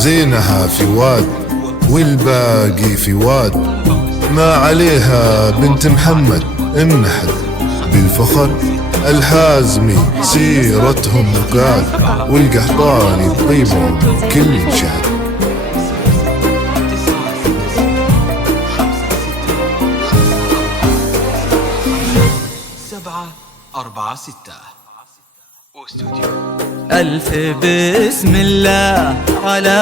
زينها في واد والباقي في واد، ما عليها بنت محمد امنحت بالفخر. الحازمي سيرتهم نقاد، والقحطاني طيبهم كل شهر. 746 واستوديو. ألف بسم الله على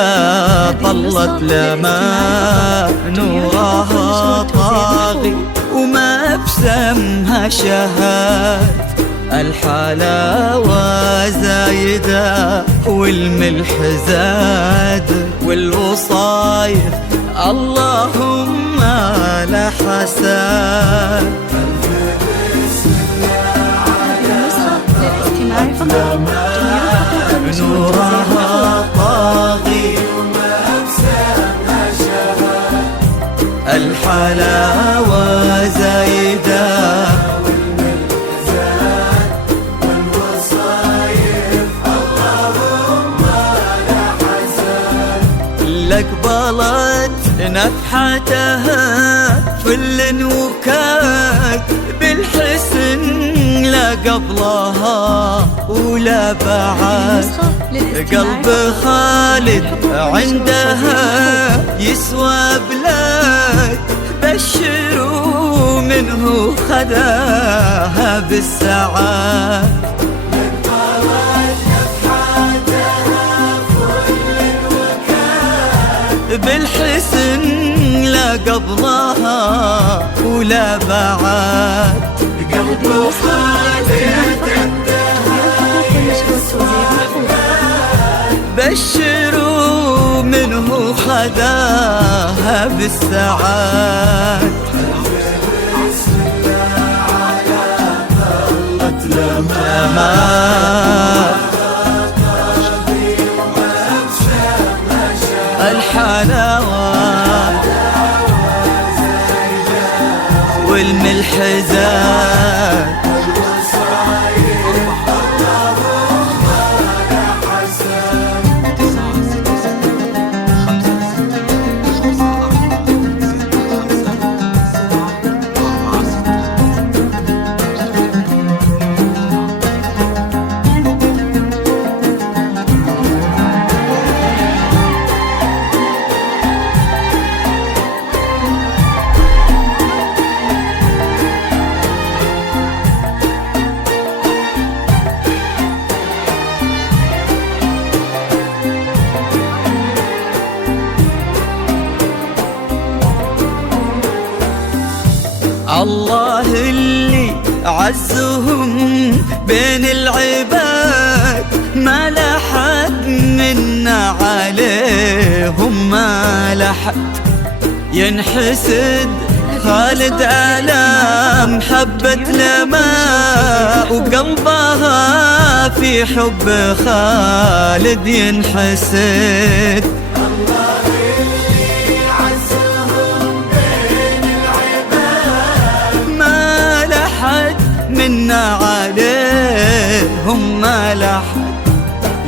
طلة لما نورها طاغي وما بسمها شهاد. الحلاوة زايدة والملح زاد والوصايف اللهم لا حساد. نورها طاغي وما بسمها شهاد. الحلاوة زايدة والملح زاد والوصايف اللهم لا حساد. لقبلت نفحتها في النوكات بالحسن لا قبلها ولا بعد. قلب خالد عندها يسوى بلاد، بشروا منه خذاها بالسعاد. بالحسن لا قبلها ولا بعد. قلب خالد بشروا منه خذاها بالسعاد. الحلاوة والملح زاد الله اللي عزهم بين العباد، ما لحد منا عليهم ما لحد. ينحسد خالد على محبة لما وقلبها في حب خالد ينحسد. منا عليهم ما لحد.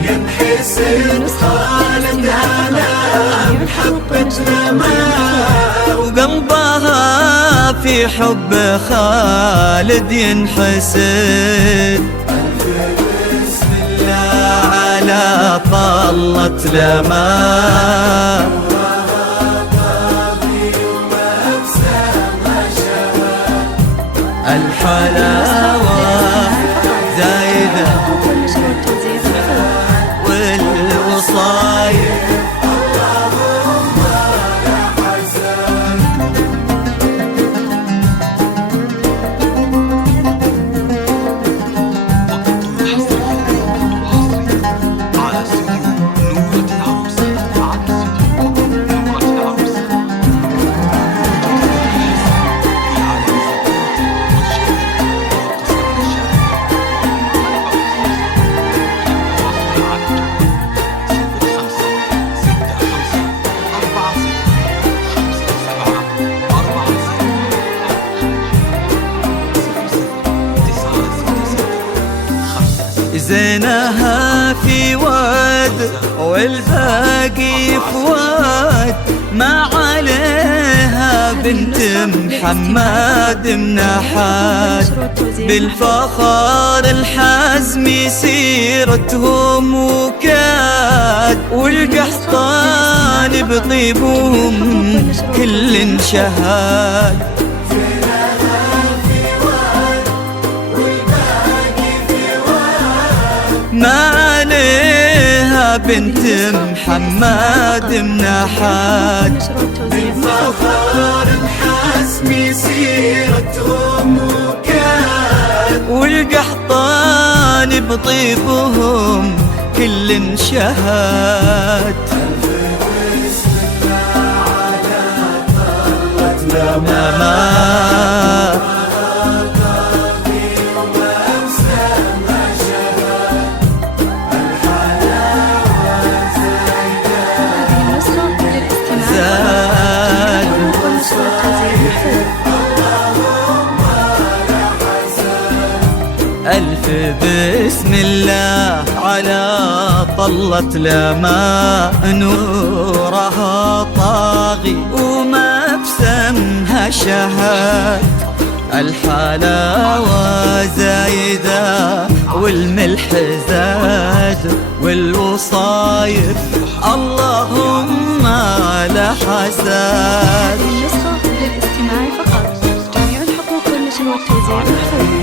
ينحسد خالد على محبة لما وقلبها في حب خالد ينحسد. بسم الله على طلة لما الحلاوة زايدة والوصايف اللهم لا حساد. على استوديو نورة العروسة. على استوديو نورة العروسة. زينها في واد والباقي فواد، ما عليها بنت محمد منحات. بالفخر الحزمي سيرتهم وكاد، والقحطان بطيبهم كل شهاد. ما عليها بنت محمد منحات. بالفخر الحزمي سيرتهم وكاد، والقحطان بطيبهم كل شهاد. ألف بسم الله على طلة لما نورها طاغي وما بسمها شهاد. الحلاوة زايدة والملح زاد والوصايف اللهم لا حساد. هذه النسخة للاستماع فقط. جميع الحقوق والنشر والتوزيع محفوظ.